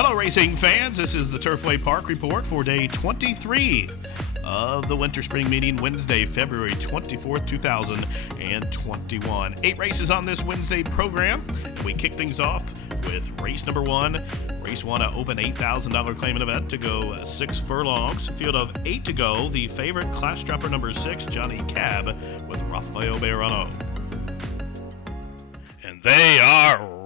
Hello, racing fans. This is the Turfway Park Report for day 23 of the Winter Spring Meeting, Wednesday, February 24th, 2021. 8 races on this Wednesday program, and we kick things off with race number 1. Race 1, an open $8,000 claimant event to go 6 furlongs. Field of 8 to go. The favorite, class dropper number 6, Johnny Cab, with Rafael Bejarano. And they are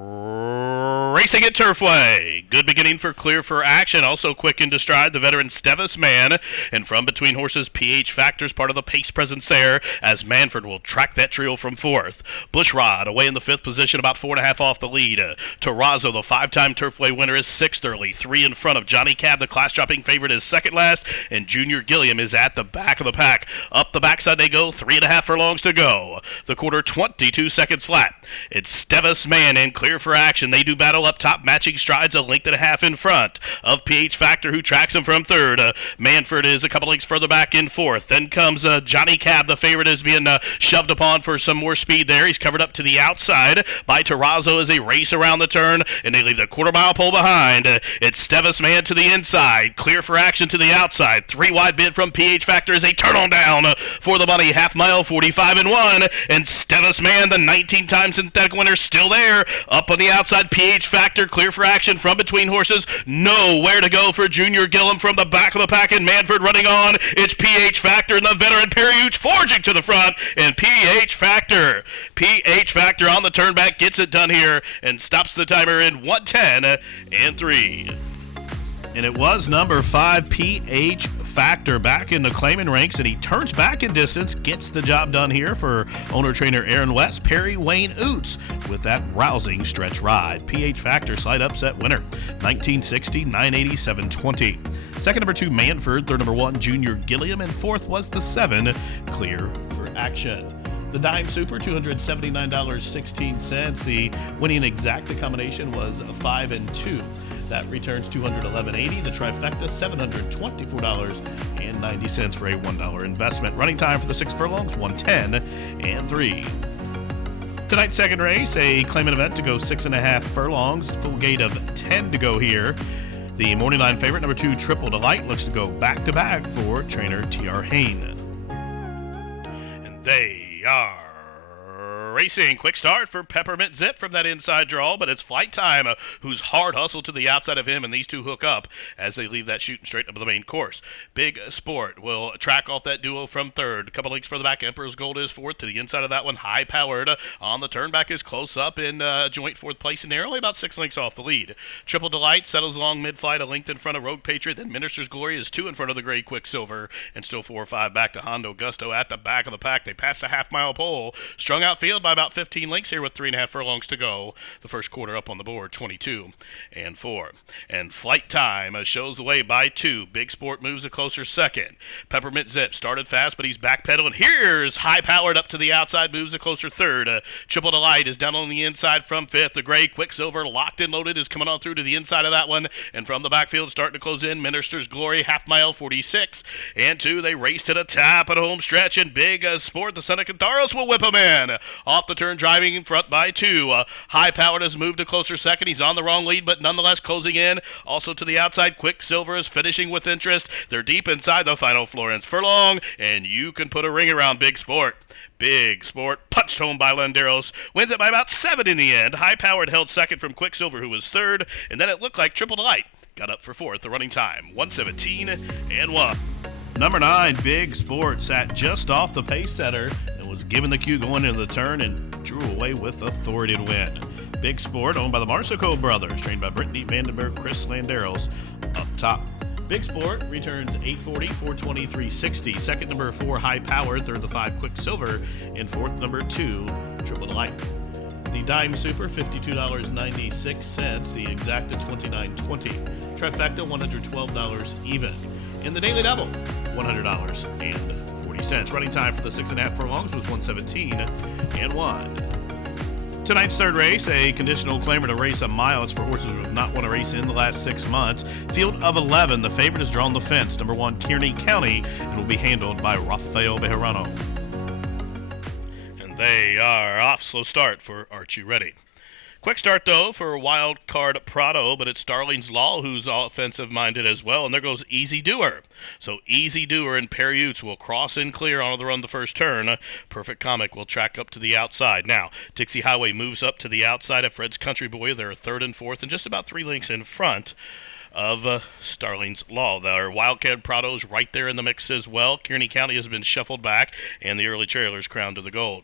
racing at Turfway. Good beginning for Clear for Action. Also quick into stride, the veteran STEVIS man. And from between horses, PH Factor's part of the pace presence there, as MANNFORD will track that trio from 4th. BUSHROD away in the 5th position, about 4.5 off the lead. TORAZO, the 5-time Turfway winner, is 6th early. 3 in front of Johnny Cab, the class-dropping favorite, is 2nd last. And Junior GILLIAM is at the back of the pack. Up the backside they go, 3.5 furlongs to go. The quarter, 22 seconds flat. It's STEVIS man and Clear for Action. They do battle up top, matching strides, a length and a half in front of PH Factor, who tracks him from 3rd. MANNFORD is a couple lengths further back in 4th. Then comes Johnny Cab. The favorite is being shoved upon for some more speed there. He's covered up to the outside by TORAZO as they race around the turn, and they leave the quarter-mile pole behind. It's STEVIS man to the inside, Clear for Action to the outside. 3 wide bid from PH Factor as they turn on down for the money. Half mile, 45 and 1, and STEVIS man, the 19-time synthetic winner, still there. Up on the outside, PH Factor, Clear for Action from between horses. Nowhere to go for Junior GILLIAM from the back of the pack, and MANNFORD running on. It's PH Factor and the veteran Perry forging to the front, and PH Factor on the turn back gets it done here and stops the timer in 1:10 and 3. And it was number 5, PH Factor, back in the claiming ranks, and he turns back in distance, gets the job done here for owner-trainer Aaron West. Perry Wayne Oots with that rousing stretch ride. PH Factor, slight upset winner, 1960, 980, 720. Second, number 2, MANNFORD. Third, number 1, Junior GILLIAM. And fourth was the 7, Clear for Action. The Dime Super, $279.16. The winning exacta combination was 5 and 2. That returns $211.80. The trifecta, $724.90 for a $1 investment. Running time for the 6 furlongs, 1:10 and 3. Tonight's second race, a claimant event to go 6.5 furlongs. Full gate of 10 to go here. The morning line favorite, number 2, Triple Delight, looks to go back-to-back for trainer T.R. Hayne. And they are racing. Quick start for Peppermint Zip from that inside draw, but it's Flight Time who's hard hustled to the outside of him, and these two hook up as they leave that shooting straight up the main course. Big Sport will track off that duo from 3rd. A couple lengths further back, Emperor's Gold is 4th. To the inside of that one, High Powered on the turn back is close up in joint 4th place, and they're only about 6 lengths off the lead. Triple Delight settles along mid-flight, a length in front of Rogue Patriot. Then Minister's Glory is 2 in front of the gray Quicksilver, and still 4 or 5 back to Hondo Gusto at the back of the pack. They pass the half-mile pole, strung out field by about 15 lengths here with 3.5 furlongs to go. The first quarter up on the board, 22 and 4. And Flight Time shows the way by 2. Big Sport moves a closer second. Peppermint Zip started fast, but he's backpedaling. Here's High Powered up to the outside, moves a closer 3rd. Triple Delight is down on the inside from 5th. The gray Quicksilver, locked and loaded, is coming on through to the inside of that one. And from the backfield, starting to close in, Minister's Glory, half mile, 46 and 2. They race to the top of the home stretch, and Big Sport, the son of Cantaros, will whip him in. Off the turn, driving in front by 2. High Powered has moved a closer second. He's on the wrong lead, but nonetheless closing in. Also to the outside, Quicksilver is finishing with interest. They're deep inside the final Florence furlong, and you can put a ring around Big Sport. Big Sport, punched home by Landeros, wins it by about 7 in the end. High Powered held second from Quicksilver, who was 3rd, and then it looked like Triple Delight got up for 4th. The running time, 1:17 and 1. Number 9, Big Sport, sat just off the pace setter and was given the cue going into the turn and drew away with authority to win. Big Sport, owned by the Marsico brothers, trained by Brittany Vandenberg, Chris Landeros, up top. Big Sport returns 840, 420, 360. Second, number 4, High Powered. Third, the 5, Quicksilver. And fourth, number 2, Triple Delight. The Dime Super, $52.96. The exacta, $29.20. Trifecta, $112 even. In the Daily Double, $100.40. Running time for the 6.5 furlongs was 1:17 and 1. Tonight's third race, a conditional claimer to race a mile. It's for horses who have not won a race in the last 6 months. Field of 11, the favorite is drawn the fence. Number 1, Kearney County, and will be handled by Rafael Bejarano. And they are off. Slow start for Archie Ready. Quick start, though, for Wild Card Prado, but it's Starling's Law who's offensive-minded as well, and there goes Easy Doer. So Easy Doer and PRADO will cross in clear on the run the first turn. Perfect Comic will track up to the outside. Now, Dixie Highway moves up to the outside of Fred's Country Boy. They're third and fourth and just about 3 lengths in front of Starling's Law. Their Wildcat Prado's right there in the mix as well. Kearney County has been shuffled back, and the early trailers crowned to the gold.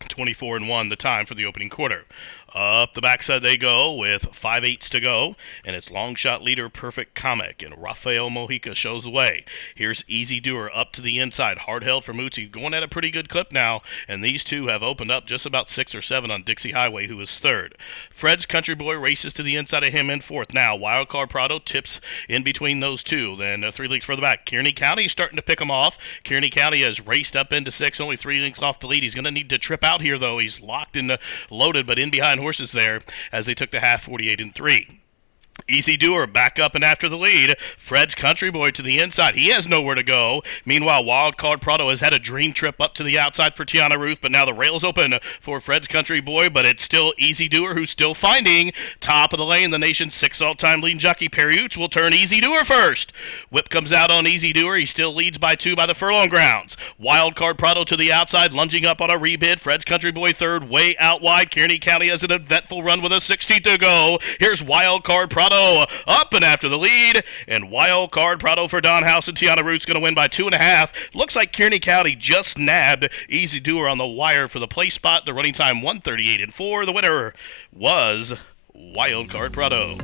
24-1 the time for the opening quarter. Up the backside they go with 5/8 to go, and it's long shot leader Perfect Comic, and Rafael Mojica shows the way. Here's Easy Doer up to the inside, hard held for Muti, going at a pretty good clip now, and these two have opened up just about 6 or 7 on Dixie Highway, who is third. Fred's Country Boy races to the inside of him in fourth. Now Wildcard Prado tips in between those two, then 3 lengths further back. Kearney County is starting to pick him off. Kearney County has raced up into 6, only 3 lengths off the lead. He's going to need to trip out here, though. He's locked and loaded, but in behind horses there as they took the half 48-3. Easy Doer back up and after the lead. Fred's Country Boy to the inside. He has nowhere to go. Meanwhile, Wildcard Prado has had a dream trip up to the outside for Tiana Ruth, but now the rail's open for Fred's Country Boy, but it's still Easy Doer who's still finding top of the lane. The nation's 6th all-time leading jockey, PRADO, will turn Easy Doer first. Whip comes out on Easy Doer. He still leads by 2 by the furlong grounds. Wildcard Prado to the outside, lunging up on a rebid. Fred's Country Boy third, way out wide. Kearney County has an eventful run with a 16th to go. Here's Wildcard Prado up and after the lead, and Wildcard Prado for Don House and Tiana Ruth's going to win by 2.5. Looks like Kearney County just nabbed Easy Doer on the wire for the place spot. The running time 1:38.4. The winner was Wildcard Prado.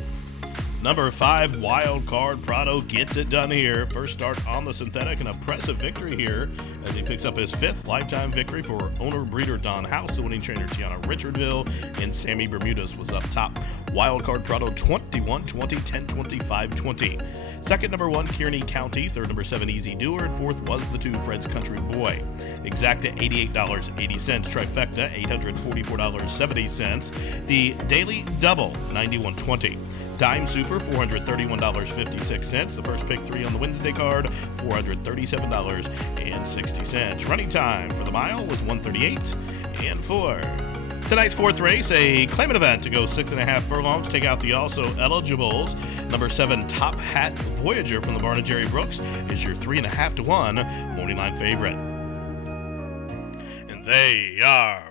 Number 5, Wildcard Prado gets it done here. First start on the synthetic, an impressive victory here as he picks up his 5th lifetime victory for owner-breeder Don House. The winning trainer Tiana Richardville and Sammy Bermudez was up top. Wildcard Prado 21-20, 10-25, 20. Second, number 1, Kearney County. Third, number 7, Easy Doer. And fourth was the 2, Fred's Country Boy. Exacta, $88.80. Trifecta, $844.70. The Daily Double, $91.20. Dime Super, $431.56. The first pick 3 on the Wednesday card, $437.60. Running time for the mile was 1:38.4. Tonight's 4th race, a claimant event to go 6.5 furlongs. Take out the also eligibles. Number 7, Top Hat Voyager from the barn of Jerry Brooks is your 3.5 to 1 morning line favorite. And they are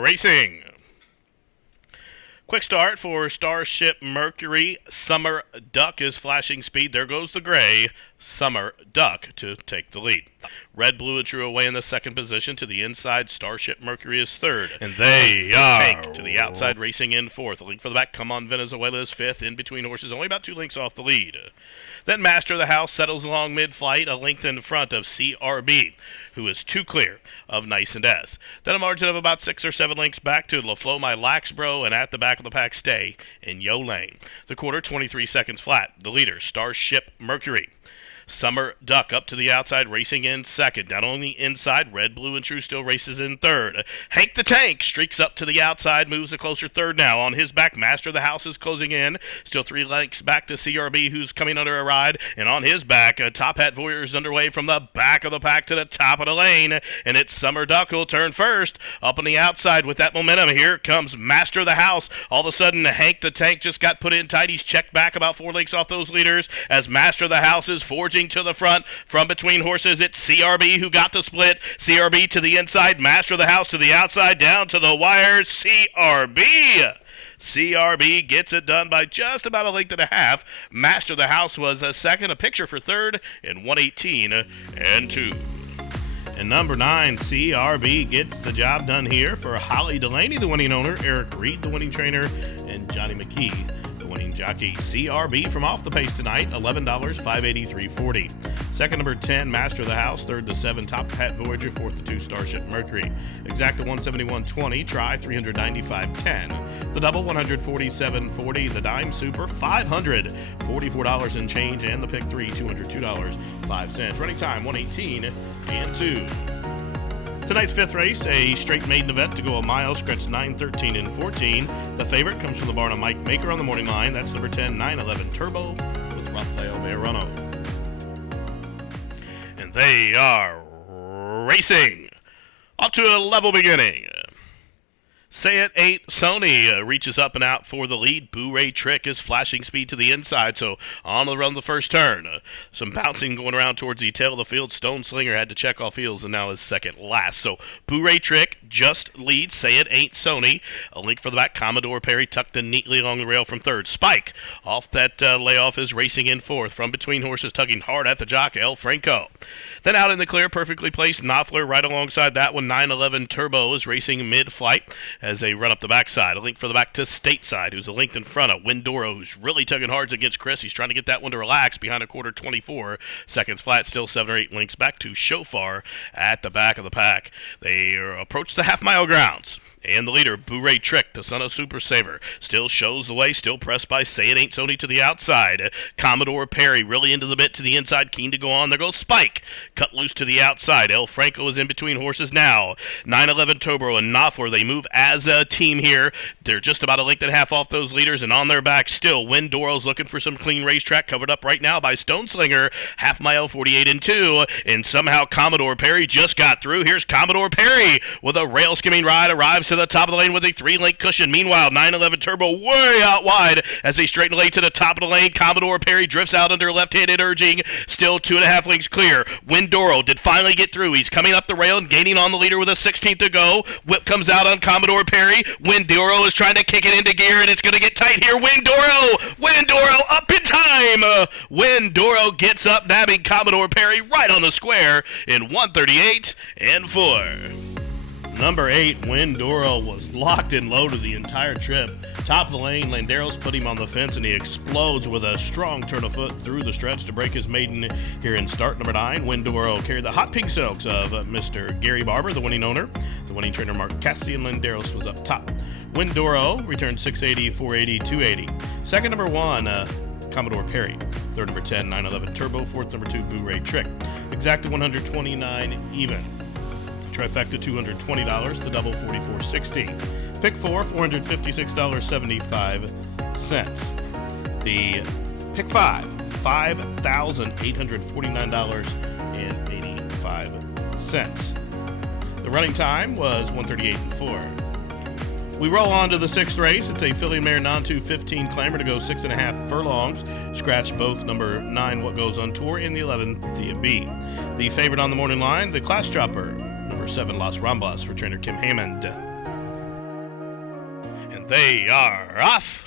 racing. Quick start for Starship Mercury. Summer Duck is flashing speed. There goes the gray. Summer Duck to take the lead. Red, Blue, and True away in the second position. To the inside, Starship Mercury is third. And they take to the outside, racing in fourth. A link for the back, Come On Venezuela is fifth. In between horses, only about 2 lengths off the lead. Then Master of the House settles along mid-flight, a length in front of CRB, who is 2 clear of Nice and S. Then a margin of about 6 or 7 lengths back to LaFlo My Laxbro, and at the back of the pack, Stay in Yo Lane. The quarter, 23 seconds flat. The leader, Starship Mercury. Summer Duck up to the outside, racing in second. Not only inside, Red, Blue, and True still races in third. Hank the Tank streaks up to the outside, moves a closer third now. On his back, Master of the House is closing in. Still 3 lengths back to CRB, who's coming under a ride. And on his back, Top Hat Voyager is underway from the back of the pack to the top of the lane. And it's Summer Duck who'll turn first. Up on the outside with that momentum, here comes Master of the House. All of a sudden, Hank the Tank just got put in tight. He's checked back about 4 lengths off those leaders as Master of the House is forging to the front. From between horses, it's CRB who got the split. CRB to the inside, Master of the House to the outside, down to the wire. CRB gets it done by just about 1.5 lengths. Master of the House was a second, a picture for third in 1:18.2. And number 9, CRB gets the job done here for Holly Delaney, the winning owner, Eric Reed, the winning trainer, and Johnny McKee, the winning jockey. CRB from off the pace tonight, $11, $583.40. Second, number 10, Master of the House. Third, the 7, Top Hat Voyager. Fourth, the 2, Starship Mercury. Exacta 171.20. Try 395.10. The double, $147.40. The dime super, $544 and change. And the pick 3, $202.05. Running time, 1:18.2. Tonight's 5th race, a straight maiden event to go a mile, stretch 9, 13, and 14. The favorite comes from the barn of Mike Maker on the morning line. That's number 10, 911-Turbo with Rafael Bejarano. And they are racing. Off to a level beginning. Say It Ain't Sony reaches up and out for the lead. BOURRE Trick is flashing speed to the inside, so on the run the first turn. Some bouncing going around towards the tail of the field. Stone Slinger had to check off heels and now is second last. So BOURRE Trick just leads. Say It Ain't Sony. A link for the back. Commodore Perry tucked in neatly along the rail from third. Spike off that layoff is racing in fourth. From between horses, tugging hard at the jock, Franco. Then out in the clear, perfectly placed, KNOPFLER right alongside that one. 911-Turbo is racing mid-flight as they run up the backside. A link for the back to Stateside, who's a length in front of WILDCARD, who's really tugging hard against Chris. He's trying to get that one to relax behind a quarter 24 seconds flat, still 7 or 8 lengths back to Shofar at the back of the pack. They approach the half-mile grounds. And the leader, BOURRE Trick, the son of Super Saver, still shows the way, still pressed by Say It Ain't Sony to the outside. Commodore Perry really into the bit to the inside, keen to go on. There goes Spike, cut loose to the outside. Franco is in between horses now. 911-Turbo and KNOPFLER, they move as a team here. They're just about a length and a half off those leaders, and on their back still, WILDCARD's looking for some clean racetrack, covered up right now by Stone Slinger. Half mile, 48 and 2, and somehow Commodore Perry just got through. Here's Commodore Perry with a rail skimming ride, arrives to the top of the lane with a 3-link cushion. Meanwhile, 911-Turbo way out wide as they straighten lane to the top of the lane. Commodore Perry drifts out under left-handed urging. Still 2.5 lengths clear. WILDCARD did finally get through. He's coming up the rail and gaining on the leader with a 16th to go. Whip comes out on Commodore Perry. WILDCARD is trying to kick it into gear, and it's going to get tight here. WILDCARD up in time. WILDCARD gets up, nabbing Commodore Perry right on the square in 1:38 and 4. Number 8, WILDCARD was locked and loaded the entire trip. Top of the lane, Landeros put him on the fence, and he explodes with a strong turn of foot through the stretch to break his maiden here in start number 9. WILDCARD carried the hot pink silks of Mr. Gary Barber, the winning owner. The winning trainer, Mark Cassie, and Landeros was up top. WILDCARD returned 680, 480, 280. Second, number 1, Commodore Perry. Third, number 10, 911-Turbo. Fourth, number 2, BOURRE Trick. Exacted 129 even. Trifecta $220, the double $44.60. Pick 4, $456.75. The pick 5, $5,849.85. The running time was 1:38 and 4. We roll on to the 6th race. It's a filly mare non-2 15 clamor to go 6.5 furlongs. Scratch both number 9, What Goes on Tour, and the 11, Thea B. The favorite on the morning line, the class dropper, number 7, Las Ramblas, for trainer Kim Hammond. And they are off.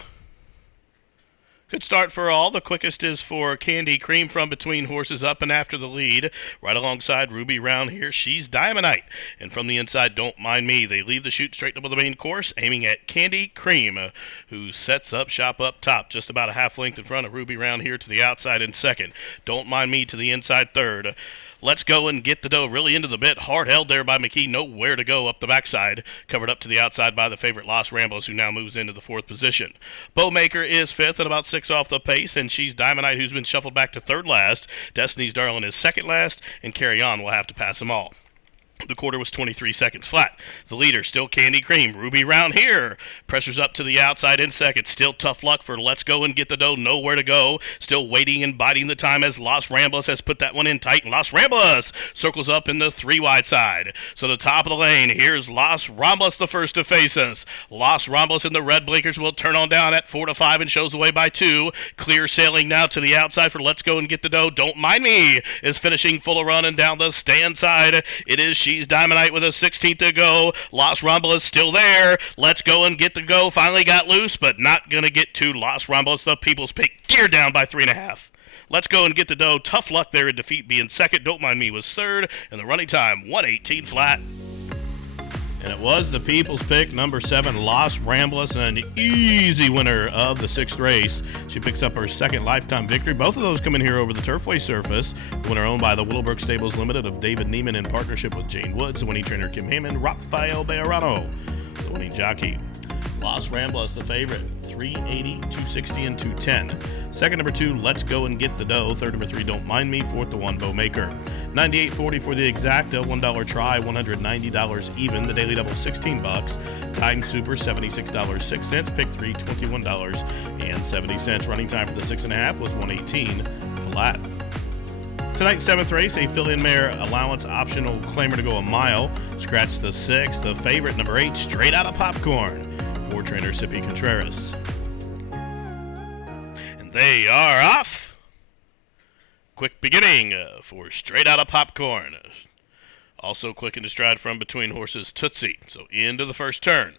Good start for all. The quickest is for CANDYCREAM from between horses, up and after the lead. Right alongside Ruby Round here. She's Diamondite. And from the inside, Don't Mind Me. They leave the chute straight up with the main course, aiming at CANDYCREAM, who sets up shop up top, just about a half length in front of Ruby Round here to the outside in second. Don't Mind Me to the inside third. Let's Go and Get the Dough really into the bit. Hard held there by McKee. Nowhere to go up the backside. Covered up to the outside by the favorite Los Ramblas, who now moves into the 4th position. Bowmaker is 5th and about 6 off the pace, and she's Diamondite, who's been shuffled back to 3rd last. Destiny's Darling is 2nd last, and Carry On will have to pass them all. The quarter was 23 seconds flat. The leader, still CANDYCREAM. Ruby Round here. Pressures up to the outside in second. Still Tough Luck for Let's Go and Get the Dough. Nowhere to go. Still waiting and biding the time as Los Ramblas has put that one in tight. And Los Ramblas circles up in the 3 wide side. So the top of the lane. Here's Los Ramblas, the first to face us. Los Ramblas in the red blinkers will turn on down at 4 to 5 and shows the way by 2. Clear sailing now to the outside for Let's Go and Get the Dough. Don't Mind Me is finishing full of run and down the stand side. It is She's Diamondite with a 16th to go. Los Ramblas still there. Let's Go and Get the Go finally got loose, but not going to get to Los Ramblas, the people's pick. Gear down by 3.5. Let's Go and Get the Dough. Tough Luck there in defeat, being second. Don't Mind Me was 3rd, and the running time 1:18 flat. And it was the people's pick, number 7, Los Ramblas, an easy winner of the 6th race. She picks up her 2nd lifetime victory. Both of those coming here over the Turfway surface. The winner owned by the Willowbrook Stables Limited of David Neiman in partnership with Jane Woods. The winning trainer Kim Hammond, Rafael Bejarano, the winning jockey. Los Ramblas, the favorite, 380, 260, and 210. Second, number 2, Let's Go and Get the Dough. Third, number 3, Don't Mind Me. Fourth, the 1, Bowmaker. 98.40 for the exacta, $1 try, $190 even. The daily double, $16. Titan Super, $76.06. Pick 3, $21.70. Running time for the 6.5 was 1:18 flat. Tonight's 7th race, a fill-in mare allowance optional claimer to go a mile. Scratch the 6th, the favorite, number 8, Straight Out of Popcorn, for trainer Sippy Contreras. And they are off. Quick beginning for Straight Out of Popcorn. Also quick into stride from between horses Tootsie. So into the first turn.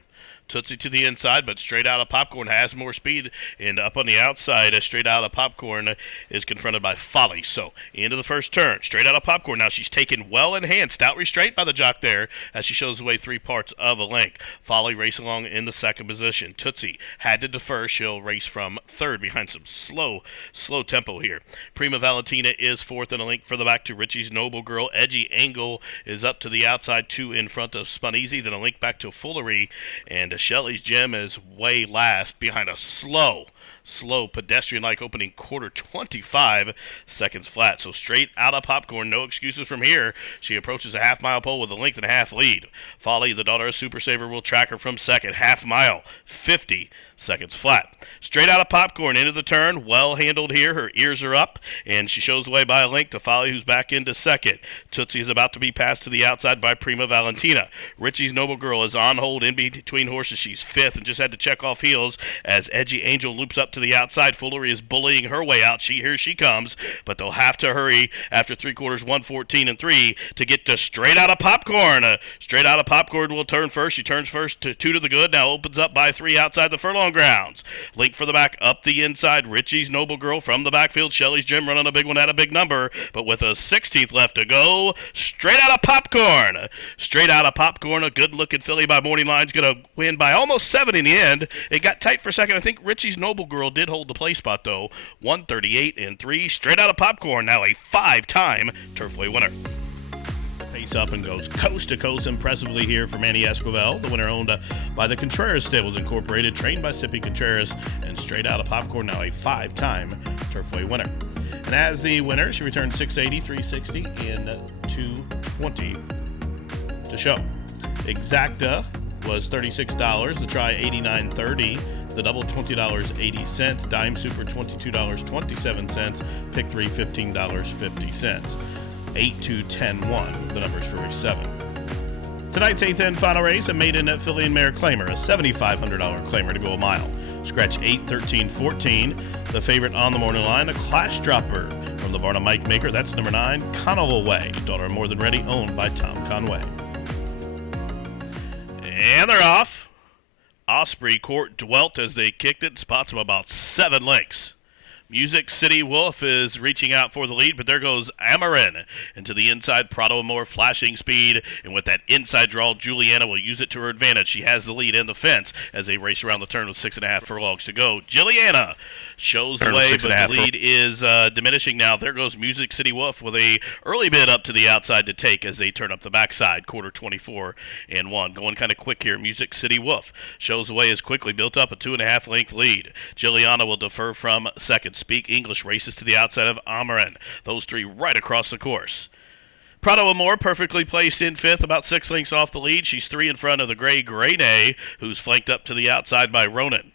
Tootsie to the inside, but Straight Out of Popcorn has more speed, and up on the outside, Straight Out of Popcorn is confronted by Folly. So into the first turn, Straight Out of Popcorn. Now she's taken well in hand, stout restraint by the jock there as she shows away 3 parts of a length. Folly race along in the second position. Tootsie had to defer. She'll race from third behind some slow tempo here. Prima Valentina is fourth in a link for the back to Richie's Noble Girl. Edgy Angle is up to the outside, 2 in front of Spun Easy, then a link back to Foolery, and Shelley's Gem is way last behind a slow pedestrian-like opening quarter, 25 seconds flat. So Straight Out of Popcorn, no excuses from here. She approaches a half-mile pole with a length and a half lead. Folly, the daughter of Super Saver, will track her from second. Half mile, 50 seconds flat. Straight Out of Popcorn into the turn, well handled here. Her ears are up, and she shows the way by a length to Folly, who's back into second. Tootsie is about to be passed to the outside by Prima Valentina. Richie's Noble Girl is on hold in between horses. She's fifth and just had to check off heels as Edgy Angel loops up to the outside. Foolery is bullying her way out. Here she comes, but they'll have to hurry after 3/4, 1:14 and 3 to get to Straight Out of Popcorn. Straight Out of Popcorn will turn first. She turns first to 2 to the good. Now opens up by 3 outside the furlong grounds. Link for the back up the inside. Richie's Noble Girl from the backfield. Shelley's Gem running a big one at a big number, but with a 16th left to go. Straight Out of Popcorn. Straight Out of Popcorn, a good looking filly by Morning Line's going to win by almost 7 in the end. It got tight for a second. I think Richie's Noble Girl did hold the play spot though. 1:38 and 3. Straight Out of Popcorn, now a 5-time Turfway winner. Pace up and goes coast to coast impressively here for Manny Esquivel. The winner owned by the Contreras Stables Incorporated, trained by Sippy Contreras, and Straight Out of Popcorn, now a 5-time Turfway winner. And as the winner, she returned 680, 360, and 220 to show. Exacta was $36, the try $89.30. The double $20.80, dime super $22.27, pick 3 $15.50. 8, 2, 10, 1, the numbers for race 7. Tonight's 8th and final race, a maiden filly mare claimer, a $7,500 claimer to go a mile. Scratch 8, 13, 14. The favorite on the morning line, a class dropper from the Barnum Mike Maker. That's number 9, Conaway, daughter of More Than Ready, owned by Tom Conway. And they're off. Osprey Court dwelt as they kicked it, spots of about 7 lengths. Music City Wolf is reaching out for the lead, but there goes Amarin into the inside. Prado more flashing speed, and with that inside draw, Juliana will use it to her advantage. She has the lead in the fence as they race around the turn with 6.5 furlongs to go. Juliana shows the way, but the lead is diminishing now. There goes Music City Wolf with a early bid up to the outside to take as they turn up the backside. Quarter 24 and 1. Going kind of quick here. Music City Wolf shows the way as quickly built up a 2.5 length lead. Juliana will defer from second. Speak English races to the outside of Amarin. Those 3 right across the course. Prado Amore perfectly placed in 5th, about 6 lengths off the lead. She's 3 in front of the Grey Grey, who's flanked up to the outside by Ronan.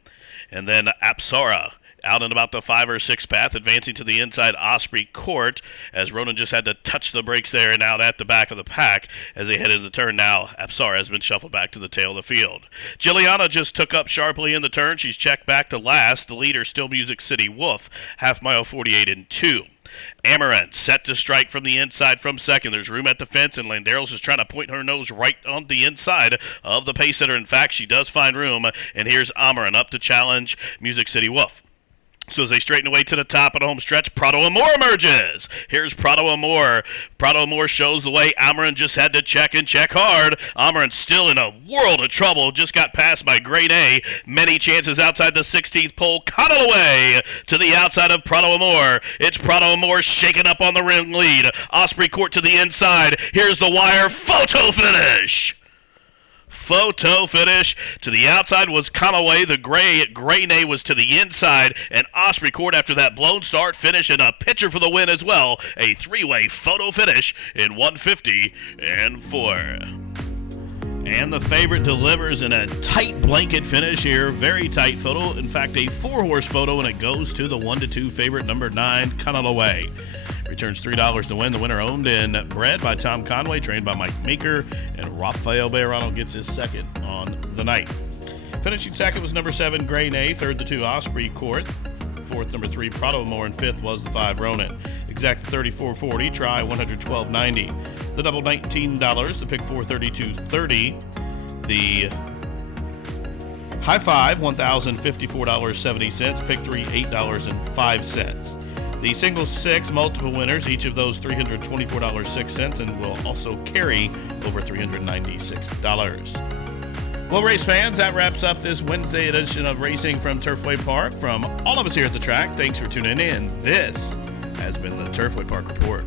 And then Apsara out in about the 5 or 6 path, advancing to the inside Osprey Court, as Ronan just had to touch the brakes there and out at the back of the pack as they headed the turn. Now Apsara has been shuffled back to the tail of the field. Juliana just took up sharply in the turn. She's checked back to last. The leader still Music City Wolf, half mile 48 and 2. Amaranth set to strike from the inside from second. There's room at the fence, and Landeros is trying to point her nose right on the inside of the pace setter. In fact, she does find room, and here's Amaranth up to challenge Music City Wolf. So as they straighten away to the top of the home stretch, Prado Amore emerges. Here's Prado Amore. Prado Amore shows the way. Amaranth just had to check hard. Amaranth still in a world of trouble. Just got passed by Grade A. Many chances outside the 16th pole. Cuddle away to the outside of Prado Amore. It's Prado Amore shaking up on the ring lead. Osprey Court to the inside. Here's the wire. Photo finish. Photo finish. To the outside was Conaway. The Grey was to the inside. And Osprey Court, after that blown start finish, and a pitcher for the win as well. A 3-way photo finish in 150 and 4. And the favorite delivers in a tight blanket finish here. Very tight photo. In fact, a 4-horse photo, and it goes to the 1-2 favorite, number 9, Conaway. Returns $3 to win. The winner owned and bred by Tom Conway, trained by Mike Meeker, and Rafael Bejarano gets his second on the night. Finishing second was number 7, Gray Nay. Third, the 2, Osprey Court. Fourth, number 3, Prado More, and fifth was the 5, Ronan. Exact 34.40, try 112.90. The double $19, the pick 4 32.30. The high 5 $1,054.70, pick 3 $8.05. The single 6 multiple winners, each of those $324.06, and will also carry over $396. Well, race fans, that wraps up this Wednesday edition of Racing from Turfway Park. From all of us here at the track, thanks for tuning in. This has been the Turfway Park Report.